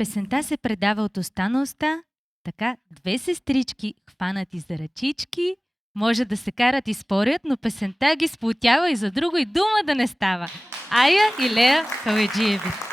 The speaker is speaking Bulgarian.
Песента се предава от уста на уста, така две сестрички, хванати за ръчички, може да се карат и спорят, но песента ги сплотява и за друго и дума да не става. Ая и Лея Калайджиеви.